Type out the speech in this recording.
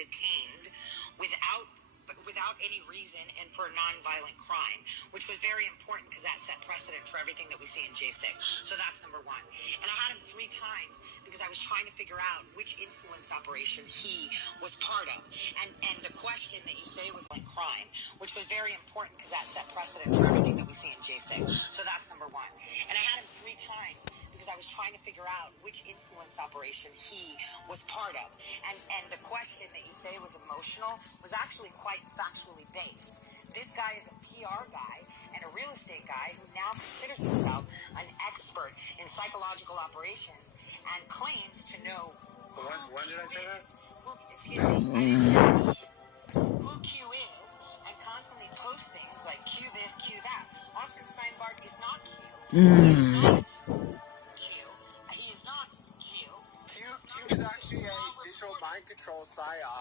detained without any reason and for a non-violent crime, which was very important because that set precedent for everything that we see in J6. So that's number one. And I had him 3 times because I was trying to figure out which influence operation he was part of. And the question that you say was like crime, which was very important because that set precedent for everything that we see in J6. So that's number one. And I had him 3 times because I was trying to figure out which influence operation he was part of. And the question that you say was emotional was actually quite factually based. This guy is a PR guy and a real estate guy who now considers himself an expert in psychological operations and claims to know when did I say that? Who Q is, and constantly post things like Q this, Q that. Austin Steinbart is not Q. He is not Q. He is not Q. Q is actually a digital mind control psyop